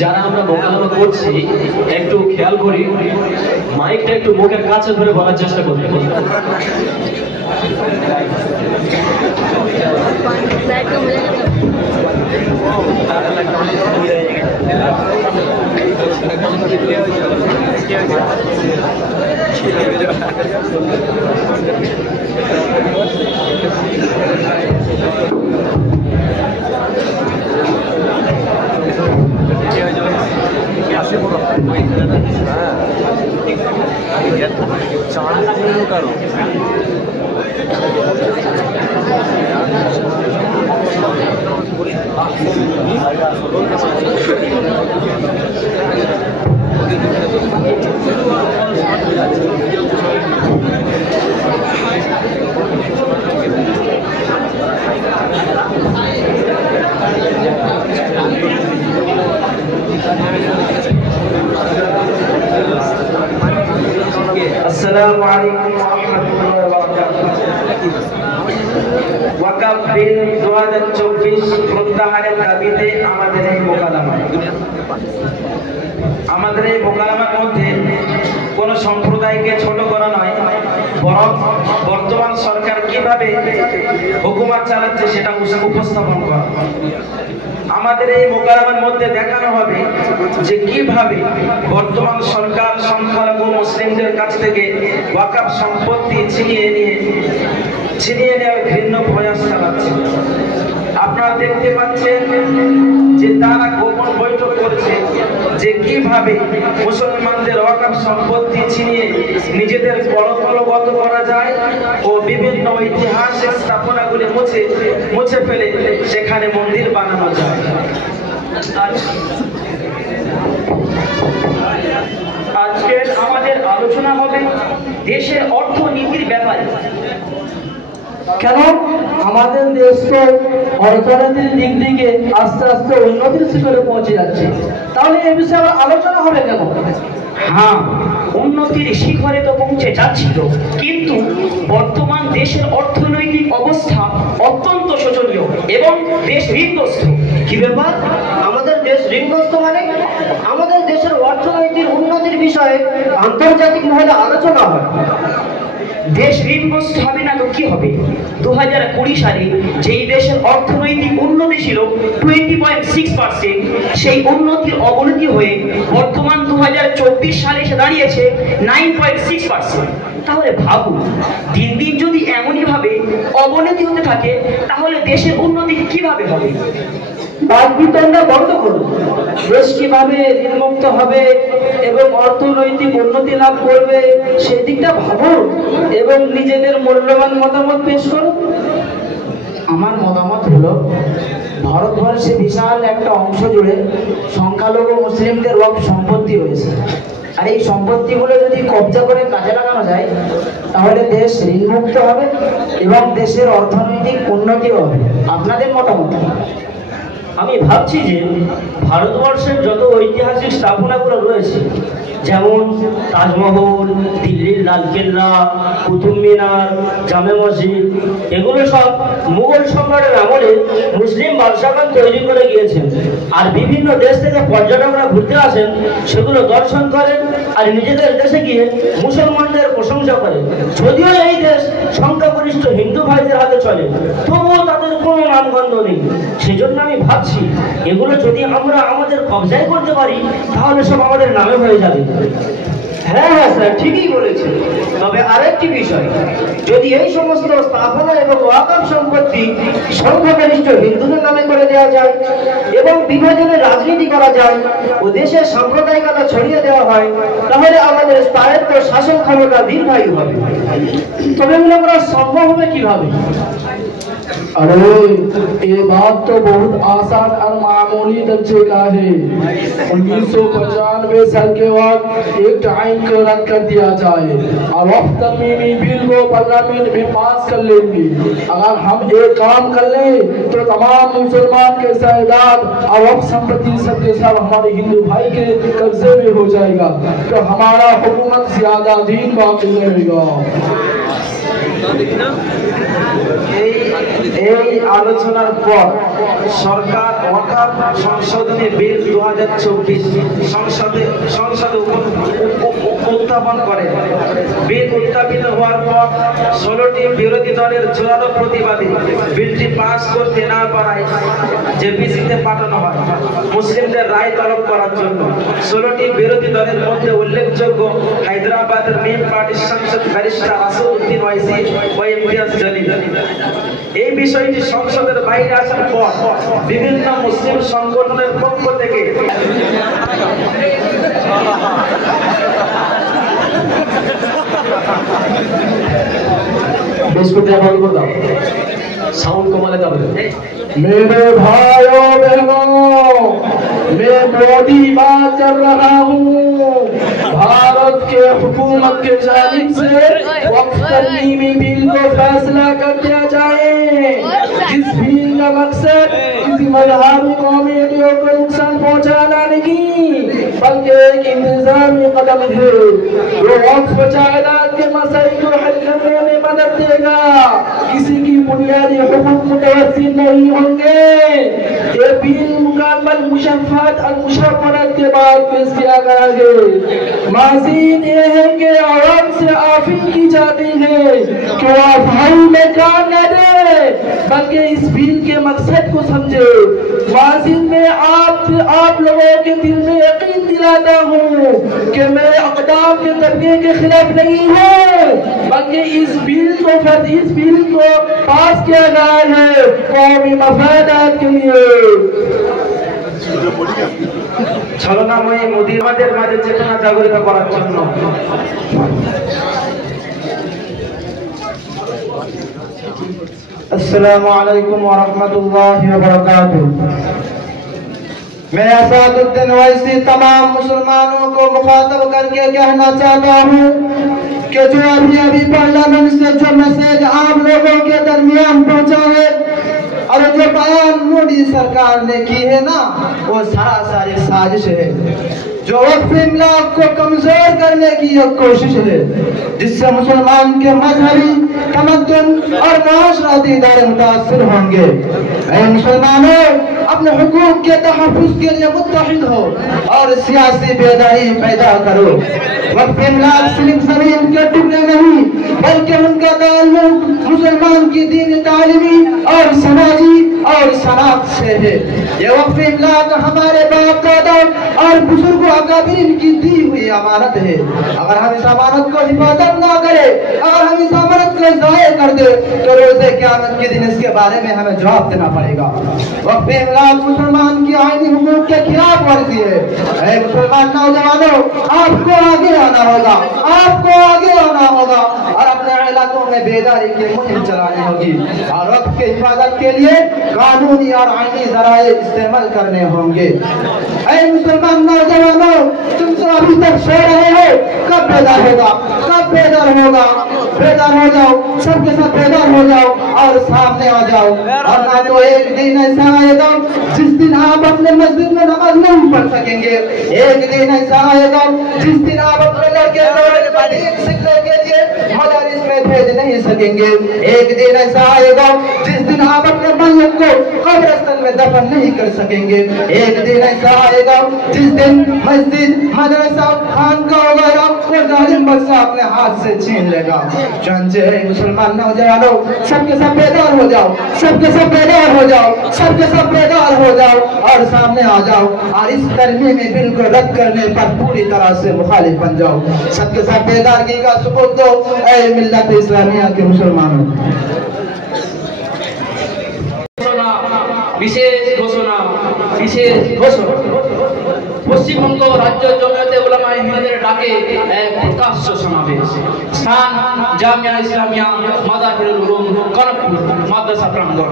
যারা আমরা মোকাবেলা করছি একটু খেয়াল করি, মাইকটা একটু মুখের কাছে ধরে বলার চেষ্টা করি। আসসালামু আলাইকুম ওয়া রাহমাতুল্লাহি ওয়া বারাকাতুহু। ওয়াকফ বিল 2024 প্রত্যাহারের দাবিতে আমাদের এই মোকালামার মধ্যে কোন সম্প্রদায়কে ছোট করা নয়, বরং বর্তমান সরকার কিভাবে হুকুমত চালাচ্ছে সেটা উপস্থাপন করা। আমাদের এই মোকালামার মধ্যে দেখানো হবে যে কিভাবে বর্তমান সরকার সংখ্যালঘু মুসলিমদের কাছ থেকে ওয়াকফ সম্পত্তি ছিনিয়ে নেওয়ার ঘৃণ্য প্রয়াস চালাচ্ছে। আপনারা দেখতে পাচ্ছেন যে তারা গোপন বৈঠক করছে যে কিভাবে মুসলমানদের ওয়াকফ সম্পত্তি ছিনিয়ে নিজেদের বলবৎ করা যায় ও বিভিন্ন ঐতিহাসিক স্থাপনাগুলি মুছে ফেলে সেখানে মন্দির বানানো যায়। আজকের আমাদের আলোচনা হবে দেশের অর্থনীতির ব্যাপারে। কেন আমাদের দেশ তো অর্থনীতির দিক থেকে আস্তে আস্তে উন্নতির শিখরে পৌঁছে যাচ্ছে, তাহলে এই বিষয়ে আবার আলোচনা হবে কেন? হ্যাঁ, উন্নতির শিখরে তো পৌঁছে যাচ্ছিল, কিন্তু বর্তমান দেশের অর্থনৈতিক অবস্থা অত্যন্ত শোচনীয় এবং দেশ ঋণগ্রস্ত। কি ব্যাপার? আমাদের দেশ ঋণগ্রস্ত মানে? আমাদের দেশের অর্থনৈতিক উন্নতির বিষয়ে আন্তর্জাতিক মহলে আলোচনা হয়। দেশ ঋণগ্রস্ত হবে না তো কি হবে? 2020 সালে যেই দেশের অর্থনৈতিক উন্নতি ছিল 20.6%, সেই উন্নতির অবনতি হয়ে বর্তমান 2024 সালে এসে দাঁড়িয়েছে 9.6%। তাহলে ভাবুন, দিন দিন যদি এমনই ভাবে অবনতি হতে থাকে তাহলে দেশের উন্নতি কিভাবে হবে? বাকবিতণ্ডা বন্ধ করুন। দেশ কিভাবে ঋণমুক্ত হবে এবং অর্থনৈতিক উন্নতি লাভ করবে সেদিকটা ভাবুন এবং নিজেদের মূল্যবান মতামত পেশ করুন। আমার মতামত হলো, ভারতবর্ষে বিশাল একটা অংশ জুড়ে সংখ্যালঘু মুসলিমদের ওয়াকফ সম্পত্তি রয়েছে, আর এই সম্পত্তিগুলো যদি কবজা করে কাজে লাগানো যায় তাহলে দেশ ঋণমুক্ত হবে এবং দেশের অর্থনৈতিক উন্নতিও হবে। আপনাদের মতামত? আমি ভাবছি যে ভারতবর্ষের যত ঐতিহাসিক স্থাপনাগুলো রয়েছে, যেমন তাজমহল, দিল্লির লালকেল্লা, কুতুব মিনার, জামে মসজিদ, এগুলো সব মুঘল সম্রাটের আমলে মুসলিম বাদশাহগণ তৈরি করে গিয়েছেন। আর বিভিন্ন দেশ থেকে পর্যটকরা ঘুরতে আসেন, সেগুলো দর্শন করেন আর নিজেদের দেশে গিয়ে মুসলমানদের প্রশংসা করেন। যদিও এই দেশ সংখ্যাগরিষ্ঠ হিন্দু ভাইদের হাতে চলে, তবুও তাদের কোনো নামগন্ধ নেই। সেজন্য আমি ভাবছি এগুলো যদি আমরা আমাদের কবজায় করতে পারি তাহলে সব আমাদের নামে হয়ে যাবে। হ্যাঁ স্যার, ঠিকই বলেছেন। তবে আরেকটি বিষয়, যদি এই সমস্ত স্থাপনা এবং ওয়াকফ সম্পত্তি সংখ্যাগরিষ্ঠ হিন্দুদের নামে করে দেওয়া যায় এবং বিভাজনের রাজনীতি করা যায় ও দেশের সাম্প্রদায়িকতা ছড়িয়ে দেওয়া হয়, তাহলে আমাদের স্থায়িত্ব শাসন ক্ষমতা দীর্ঘায়ু হবে। তবে এগুলো করা সম্ভব হবে কিভাবে? अरे ये बात तो बहुत आसान और मामूली दर्जे का है। 1995 साल के वक्त एक टाइम को रद्द कर दिया जाए और वक्त तरमीमी बिल को पार्लियामेंट में पास कर लेंगे। अगर हम एक काम कर लें तो तमाम मुसलमान के जायदाद और वक्त संपत्ति सबके सब हमारे हिंदू भाई के कब्जे में हो जाएगा, तो हमारा हुकूमत ज्यादा दिन बाकी रहेगा। এই আলোচনার পর সরকার ওয়াকফ সংশোধনী বিল 2024 সংসদে উত্থাপন করে। বিল উত্থাপিত হওয়ার পর 16টি বিরোধী দলের জোরালো প্রতিবাদে বিলটি পাস করতে না পারায় জেপিসিতে পাঠানো হয় মুসলিমদের রায় তলব করার জন্য। 16টি বিরোধী দলের মধ্যে উল্লেখযোগ্য হায়দ্রাবাদের মেন পার্টির সাংসদ ব্যারিস্টার আসাদউদ্দিন ওয়াইসি ও ইমতিয়াজ জলিল। এই বিষয়টি সংসদের বাইরে আসার পর বিভিন্ন মুসলিম সংগঠনের পক্ষ থেকে সাউন্ড কমালে যাবে। मेरे भाइयों बहनों, मैं मोदी बात कर रहा हूँ। भारत के हुकूमत के जानिब से वक्फ तरमीमी बिल को फैसला कर दिया जाए, जिस बिल का मकसद किसी मजहबी कम्युनिटियों को नुकसान पहुँचाना नहीं बल्कि एक इंतजामी कदम है जो वक्फ जायदाद के मसले को हल करने में मदद देगा। किसी की बुनियादी हुकूक मुतवस्सिल नहीं होंगे। ये बिल मुकम्मल मुशफ़्फ़त और मुशव्वरत के बाद पेश किया गया है। मज़ीद ये है कि आवाम से आफिल की जाती है कि वो अफवाहों में कान न दे बल्कि इस बिल के मकसद को समझे। मज़ीद में आप लोगों के दिल में यकीन दिलाता हूँ कि मैं अक़दाम के तबके के खिलाफ नहीं हूँ बल्कि इस बिल को पास किया गया है कौमी मफादात के लिए। ছলনাময়ী মোদিবাদের মাঝে চেতনা জাগরিত করার জন্য अस्सलामु अलैकुम व रहमतुल्लाहि व बरकातुहू। मैं असादुद्दीन ओवैसी तमाम मुसलमानों को मुखातब करके कहना चाहता हूँ कि जो अभी पार्लियामेंट से जो मैसेज आप लोगों के दरमियान पहुँचा है और जो बयान मोदी सरकार ने की है ना, वो सरासर एक साजिश है जो वक्फ इमलाक को कमजोर करने की एक कोशिश है, जिससे मुसलमान के मजहबी तमद्दुन और माशराती इदारे मुतासिर होंगे। ऐ मुसलमानों, अपने हुकूक के तहफ़्फ़ुज़ के लिए मुत्तहिद हो और सियासी बेदारी पैदा करो। वक्फ इमलाक सिर्फ ज़मीन के टुकड़े नहीं बल्कि उनका ताल्लुक मुसलमान की दीनी तालीमी और समाजी और सनात से है। ये वक्फ इमलाक हमारे बाप दादा और बुजुर्गों अकाबिरीन की दी हुई अमानत है। अगर हम इस अमानत को हिफाजत ना करें, अगर हम इस अमानत को ज़ाया कर दे तो रोज़े क़यामत के दिन इसके बारे में हमें जवाब देना पड़ेगा। वक्फ इमलाक मुसलमान की आईनी हुकूक के खिलाफ वर्जी है। ऐ मुसलमान नौजवानों, आपको आगे आना होगा, आपको आगे आना होगा और अपने इलाकों में बेदारी की मुहिम चलानी होगी और वक्फ की हिफाजत के लिए कानूनी और आईनी जराए इस्तेमाल करने होंगे। ऐ मुसलमान नौजवानों, तुम तो अभी तक सो रहे हो, कब बेदार होगा, कब बेदार होगा? बेदार हो जाओ, सबके सब बेदार हो जाओ और सामने आ जाओ। और ना तो एक दिन ऐसा आएगा जिस दिन आप अपने मस्जिद में नमाज नहीं पढ़ सकेंगे, एक दिन ऐसा आएगा जिस दिन आप अपने लड़के सीखने के लिए मदारिस में भेज नहीं सकेंगे, एक दिन ऐसा आएगा जिस दिन आप अपने मैयत को कब्रिस्तान में दफन नहीं कर सकेंगे, एक दिन ऐसा आएगा जिस दिन मस्जिद मदरसा खानका वगैरह को जालिम बख्शा अपने हाथ से छीन लेगा। चंचे मुसलमान नौजवानों, सबके सब बेदार हो जाओ, सबके सब बेदार हो जाओ, सबके सब बेदार हो जाओ और सामने आ जाओ और इस तरमीमी बिल को रद्द करने पर पूरी तरह से मुखालिफ बन जाओ। सबके सब बेदारगी का सबूत दो ऐ मिल्लत इस्लामिया के मुसलमानों। বিশেষ ঘোষণা পশ্চিমবঙ্গ রাজ্য জমিয়তে উলামায়ে হিন্দের ডাকে এক প্রকাশ্য সমাবেশ। স্থান জামিয়া ইসলামিয়া মাদাহিরুল উলুম কনকপুর মাদ্রাসা প্রাঙ্গণ।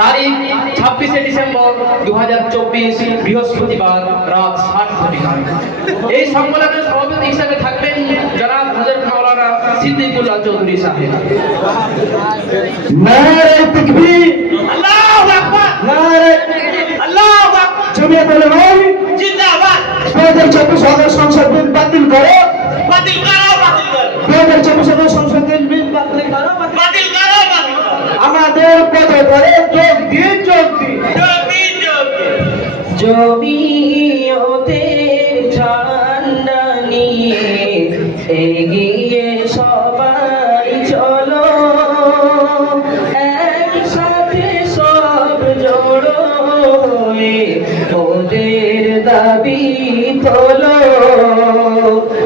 তারিখ 26শে ডিসেম্বর 2024 বৃহস্পতিবার রাত 7 ঘটিকায়। এই সম্মেলনের সভাপতি হিসেবে থাকবেন জনাব হযরত মাওলানা সিদ্দিকুল্লাহ চৌধুরী সাহেব। নারে তাকবীর, আল্লাহু আকবার, নারে আল্লাহু আকবার। জমিয়ত উলামা জিন্দাবাদ। 2024 সালের সংসদ বিল বাতিল করো, বাতিল করো, বাতিল করো। 2024 সালের সংসদ বিল বাতিল করো, বাতিল করো, বাতিল করো। আমাদের পদে পদে যোগ দিন, যোগ দিন, যোগ দিন, যোগ দিন। জমিয়তের ঝান্ডা নিয়ে এগিয়ে সবাই চলো, একসাথে সব জড়ো হয়ে ওদের দাবি তোলো।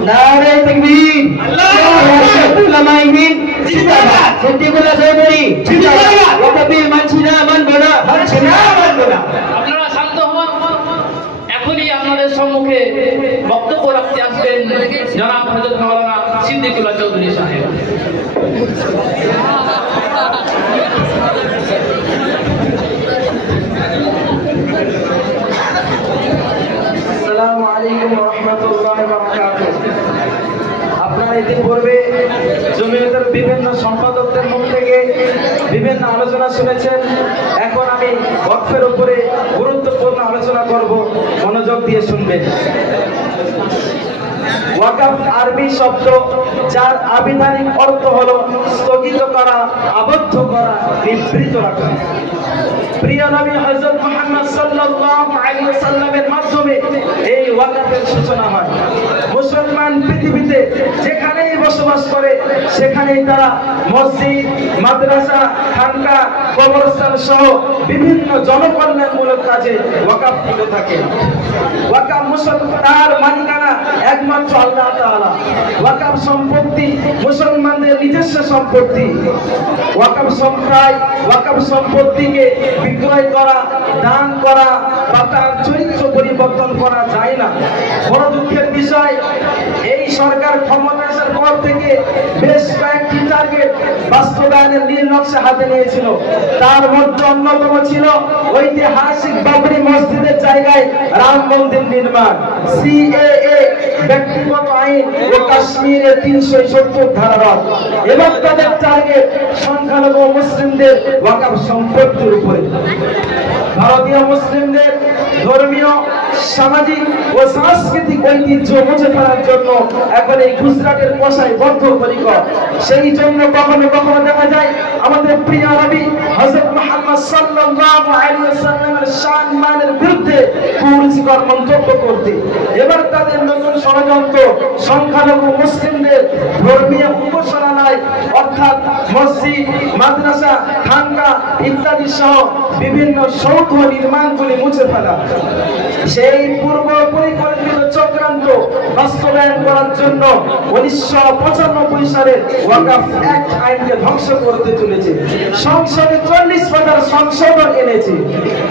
নারে তাকবীর, আল্লাহু উলামায়ে হিন্দ জিন্দাবাদ। সিদ্দিকুল্লাহ চৌধুরী জিন্দাবাদ। ওয়াকাবি মানছি না, মানবো না, মানছি না, মানবো না। আপনারা শান্ত হন। এখনই আপনাদের সম্মুখে বক্তব্য রাখতে আসবেন জনাব হযরত মাওলানা সিদ্দিকুল্লাহ চৌধুরী সাহেব। আসসালামু আলাইকুম ওয়া রাহমাতুল্লাহি ওয়া বারাকাতুহু। আপনারা ইতিপূর্বে জমিয়তের বিভিন্ন সম্পাদকদের মুখ থেকে বিভিন্ন আলোচনা শুনেছেন। এখন আমি ওয়াকফের উপরে গুরুত্বপূর্ণ আলোচনা করব, মনোযোগ দিয়ে শুনবেন। ওয়াকফ আরবি শব্দ, যার আবিধানিক অর্থ হলো স্থগিত করা, আবদ্ধ করা, নিবৃত রাখা। প্রিয় নবী হযরত মুহাম্মদ সাল্লাল্লাহু আলাইহি ওয়াসাল্লামের মাধ্যমে এই ওয়াকফের সূচনা হয়। মুসলমান পৃথিবীতে যেখানেই বসবাস করে সেখানেই তারা মসজিদ, মাদ্রাসা, খানকা, কবরস্থান সহ বিভিন্ন জনকল্যাণমূলক কাজে ওয়াকফ করে থাকে। ওয়াকফ মুসলমান তার মালিকানা একমাত্র আল্লাহ তাআলা। ওয়াকফ সম্পত্তি মুসলমানদের নিজস্ব সম্পত্তি। ওয়াকফ সম্প্রদায় ওয়াকফ সম্পত্তিকে বিক্রয় করা, দান করা বা তার চরিত্র পরিবর্তন করা যায় না। বড় দুঃখের বিষয়, এই সরকার ক্ষমতা আসার পর থেকে বেশ কয়েকটি টার্গেট বাস্তবায়নের নীল নকশা হাতে নিয়েছিল। তার মধ্যে অন্যতম ছিল ঐতিহাসিক বাবরি মসজিদের জায়গায় রাম মন্দির নির্মাণ, সিএএ, ব্যক্তিগত আইন ও কাশ্মীরের 370 ধারা রদ, এবং তাদের টার্গেট সংখ্যালঘু মুসলিমদের ওয়াকফ সম্পত্তির উপরে। ভারতীয় মুসলিমদের ধর্মীয়, সামাজিক ও সাংস্কৃতিক ঐতিহ্য মুছে ফেলার জন্য এখন এই গুজরাটের কষাই বদ্ধপরিকর। সেই জন্য কখনো কখনো দেখা যায় আমাদের প্রিয় নবী হযরত মুহাম্মদ সাল্লাল্লাহু আলাইহি ওয়াসাল্লামের সম্মানের বিরুদ্ধে কুরুচিকর মন্তব্য করতে। এবার তাদের নতুন ষড়যন্ত্র সংখ্যালঘু মুসলিমদের ধর্মীয় উপাসনালয় অর্থাৎ মসজিদ, মাদ্রাসা, খানকা ইত্যাদি সহ বিভিন্ন সৌধ নির্মাণগুলি মুছে ফেলা। সেই পূর্ব পরিকল্পিত চক্রান্ত বাস্তবায়ন করার জন্য 1995 সালের ওয়াকফ অ্যাক্ট আইনকে ধ্বংস করতে চলেছে। সংসদে 40 পাতার সংশোধন এনেছে।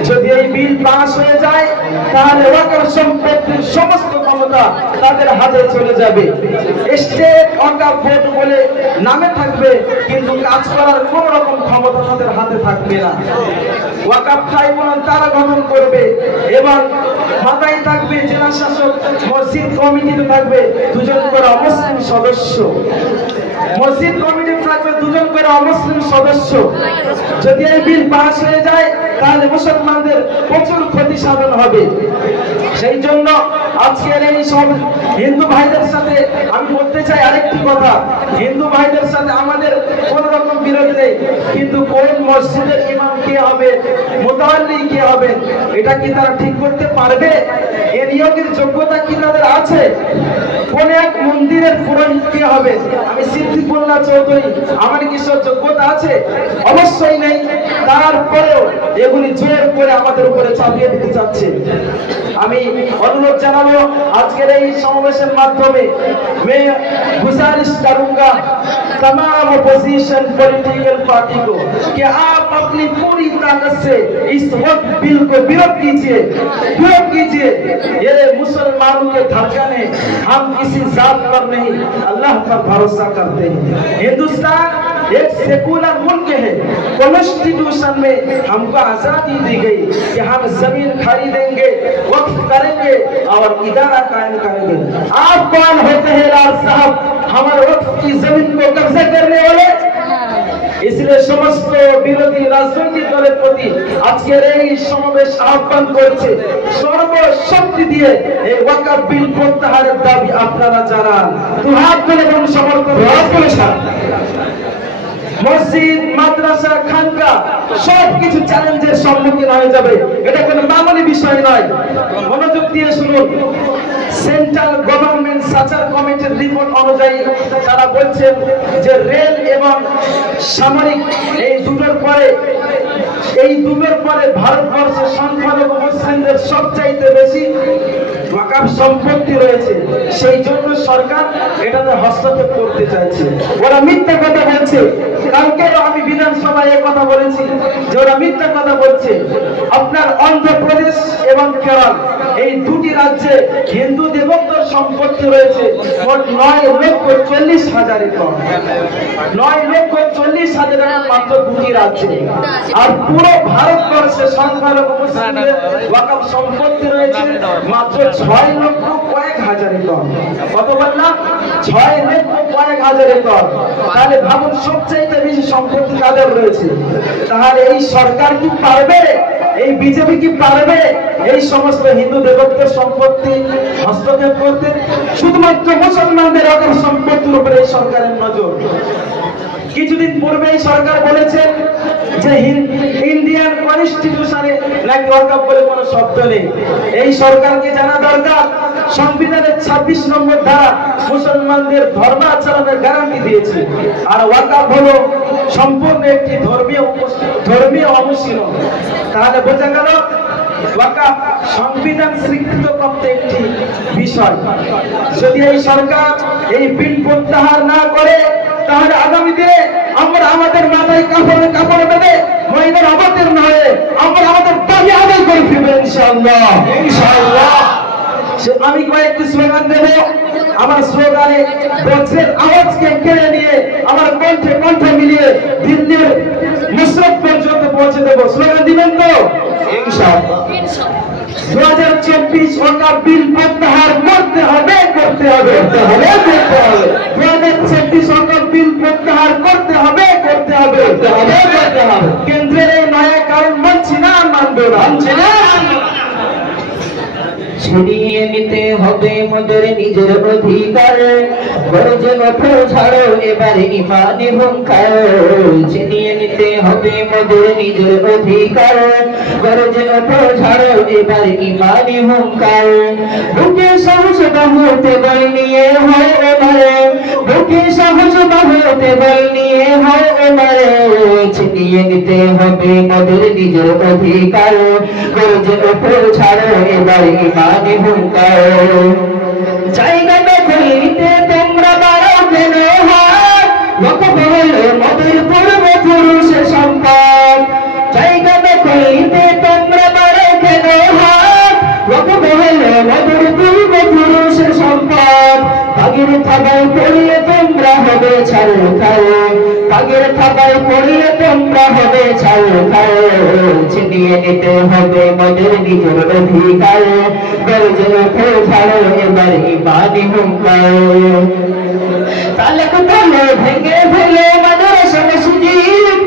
যদি এই বিল পাস হয়ে যায় তাহলে ওয়াকফ সম্পত্তির সমস্ত ক্ষমতা তাদের হাতে চলে যাবে। স্টেট ওয়াকফ বোর্ড বলে নামে থাকবে, কিন্তু কাজ করার কোন রকম ক্ষমতা তাদের হাতে থাকবে না। ওয়াকফ ট্রাইব্যুনাল তারা গঠন করবে এবং মাথায় থাকবে জেলা শাসক, মসজিদ কমিটিতে থাকবে 2 করে অমুসলিম সদস্য। মসজিদ কমিটিতে থাকবে 2 করে অমুসলিম সদস্য। যদি এই বিল পাস হয়ে যায় তাহলে মুসলমানদের প্রচুর ক্ষতি সাধন হবে। সেই জন্য আজকের এই সব হিন্দু ভাইদের সাথে আমি বলতে চাই আরেকটি কথা। হিন্দু ভাইদের সাথে আমাদের কোন রকম বিরোধ নেই, কিন্তু কোন মসজিদের ইমাম কে হবে, মুতাওয়াল্লি কে হবে, এটা কি তারা ঠিক করতে পারবে? এর নিয়োগের যোগ্যতা কি তাদের আছে? কোন এক মন্দিরের পুরোহিত কে হবে? আমি সিদ্দিকুল্লাহ চৌধুরী, আমার কি সব যোগ্যতা আছে? অবশ্যই নেই। তারপরেও এগুলি জোর করে আমাদের উপরে চাপিয়ে দিতে চাচ্ছে। আমি অনুরোধ জানাবো আজকের এই সমাবেশের মাধ্যমে मैं गुजारिश करूंगा तमाम अपोजिशन पॉलिटिकल पार्टी को कि आप अपनी पूरी ताकत से इस वक्त बिल को विरोध कीजिए। ये मुसलमानों के धड़कने, हम किसी जात पर नहीं अल्लाह पर भरोसा करते हैं। हिंदुस्तान एक सेकुलर मुल्क है। कॉन्स्टिट्यूशन में हमको आजादी दी गई कि हम जमीन खरीदेंगे, वक्फ करेंगे और इदारा कायम करेंगे। आप कौन होते हैं लाल साहब हमारे वक्फ की जमीन को कब्जा करने वाले? इसलिए समस्त বিরোধী রাজনৈতিক দলের প্রতি আজকের এই সমাবেশ আহ্বান করছে, সর্বশক্তি দিয়ে এই ওয়াকফ বিল প্রত্যাহারের দাবি আপনারা জানান। দুহাত তুলে এবং সমর্থন করে মসজিদ, মাদ্রাসা, খানকা সবকিছু চ্যালেঞ্জের সম্মুখীন হয়ে যাবে। এটা কোনো মামুলি বিষয় নয়। মনোযোগ দিয়ে শুনুন। সেন্ট্রাল গভর্নমেন্ট সাচার কমিটির রিপোর্ট অনুযায়ী তারা বলছেন যে রেল এবং সামরিক এই দুটোর পরে ভারতবর্ষের সংখ্যালঘু মুসলিমদের সবচাইতে বেশি ওয়াকফ সম্পত্তি রয়েছে। সেই জন্য সরকার এটাতে হস্তক্ষেপ করতে চাইছে। ওরা মিথ্যা কথা বলছে। কালকেও আমি বিধানসভায় কথা বলেছি যে ওরা মিথ্যা কথা বলছে। আপনার অন্ধ্রপ্রদেশ এবং কেরল এই দুটি রাজ্যে হিন্দু দেবত্বর সম্পত্তি রয়েছে মোট 9,40,000 একর। 9,40,000 একর মাত্র দুটি রাজ্যে। আর পুরো ভারতবর্ষে সংখ্যালঘু মুসলিমদের ওয়াকফ সম্পত্তি রয়েছে মাত্র 6,00,000 একর। কত বললাম? 6,00,000 একর। তাহলে ভাবুন সবচাইতে বেশি সম্পত্তি কাদের রয়েছে। তাহলে এই সরকার কি পারবে, এই বিজেপি কি পারবে এই সমস্ত হিন্দু দেবত্বের সম্পত্তি হস্তক্ষেপ করতে? শুধুমাত্র মুসলমানদের ওয়াকফ সম্পত্তির উপরে এই সরকারের নজর। কিছুদিন পূর্বে এই সরকার বলেছে যে ইন্ডিয়ান কনস্টিটিউশনে নাকি ওয়াকফ বলে কোনো শব্দ নেই। এই সরকারকে জানা দরকার সংবিধানের 26 নম্বর ধারা মুসলমানদের ধর্মাচরণের গ্যারান্টি দিয়েছে। আর ওয়াকফ হলো সম্পূর্ণ একটি ধর্মীয় অনুশীলন। তাহলে বোঝা গেল ওয়াকফ সংবিধান স্বীকৃত করতে একটি বিষয়। যদি এই সরকার এই বিল প্রত্যাহার না করে তাহলে আগামী দিনে আমরা আমাদের মাথায় কাপড় বেঁধে মহিলার অবতীর্ণ হয়ে আমরা আমাদের দাবি আদায় করে ফিরবো ইনশাআল্লাহ। আমি কয়েকটি স্লোগান দেব। আমার স্লোগানে বজ্রের আওয়াজকে কেড়ে নিয়ে আমার কণ্ঠে মিলিয়ে দিল্লির নুসরত পর্যন্ত পৌঁছে দেব। স্লোগান দিবেন তো? ইনশাআল্লাহ। 2024 ওয়াকফ বিল প্রত্যাহার করতে হবে। 2024 ওয়াকফ বিল প্রত্যাহার করতে হবে। কেন্দ্রের এই নয়া কারণ মানছি না, মানবে না। ছিনিয়ে নিতে হবে মোদের নিজের অধিকার, গর্জে ওঠো ছাড়ো এবারে ইমানি হুঙ্কার। ছিনিয়ে নিতে হবে মোদের নিজের অধিকার, গর্জে ওঠো ছাড়ো এবারে ইমানি হুঙ্কার। বুকে সাহস বাহুতে বল নিয়ে হয় এবারে, বুকে সাহস বাহুতে বল নিয়ে হয় এবারে। ছিনিয়ে নিতে হবে মোদের নিজের অধিকার, গর্জে ওঠো ছাড়ো এবারে ইমানি হুঙ্কার। জায়গা দখলিতে তোমরা বাড়াও কেন হাত, ওয়াকফ হলো মোদের পূর্বপুরুষের সম্পদ। জায়গা দখলিতে তোমরা বাড়াও কেন হাত, ওয়াকফ হলো মোদের পূর্বপুরুষের সম্পদ। বাগের থাবায় পড়লে তোমরা হবে ছাড়খার, বাগের থাবায় পড়লে তোমরা হবে ছাড়খার। ছিনিয়ে নিতে হবে মোদের নিজের অধিকার, গর্জে ওঠো ছাড়ো এবার ইমানি হুঙ্কার। তালাক তালে ভেঙে ফেলে মাদ্রাসা মসজিদ,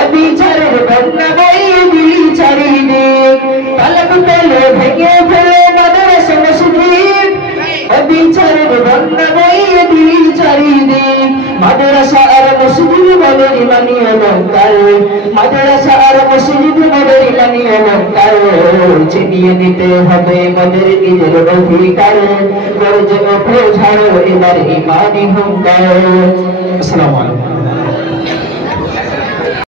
অবিচারের বন্যা বইয়ে দিলি চারিদিক। তালাক তালে ভেঙে ফেলে মাদ্রাসা মসজিদ, অবিচারের বন্যা বইয়ে দিলি চারিদিক। মাদ্রাসা আর মসজিদ মোদের ইমানি অলংকার, মাদ্রাসা আর মসজিদ মোদের ইমানি অলংকার। ছিনিয়ে নিতে হবে মোদের নিজের অধিকার, গর্জে ওঠো ছাড়ো এবার ইমানি হুঙ্কার। আসসালামু আলাইকুম।